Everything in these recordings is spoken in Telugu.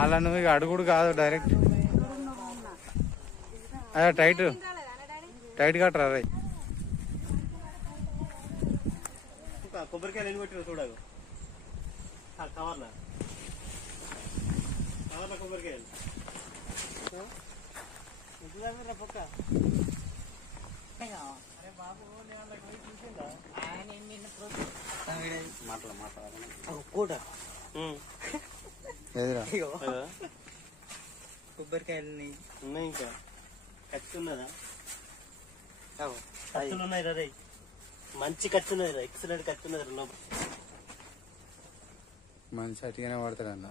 అలా నువ్వు ఇక అడుగుడు కాదు డైరెక్ట్ అదే టైట్ కట్టరా రే కొబ్బరికాయలు ఎన్ని కొట్టిన చూడదు కవర్లా కొబ్బరికాయలు పక్క అరే బాబు చూసిందా కొబ్బరికాయలు ఉన్నాయి ఇంకా కత్తి ఉన్నదా కత్తులు ఉన్నాయి రే మంచి కత్తి ఉన్నది రా ఎక్సలెంట్ కత్తి ఉన్నది మనిషి అటుగానే పడతాడు అన్న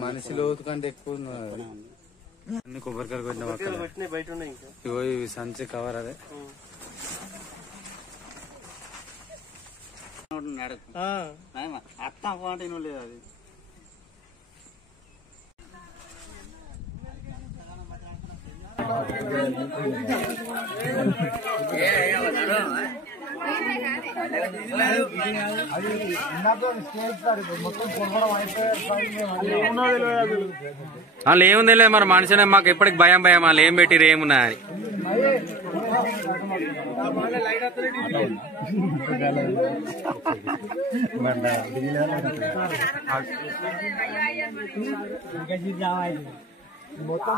మనిషి లోతు కంటే ఎక్కువ అన్ని కొబ్బరికాయలు కొట్టిన బయట ఉన్నాయి ఇంకా ఇగో ఇవి సంచి కవర్ అదే అత్త పాటేనో లేదు అది వాళ్ళు ఏముంది లేదు మరి మనిషినే మాకు ఎప్పటికి భయం వాళ్ళు ఏం పెట్టిరు ఏమున్నా అని మొత్తం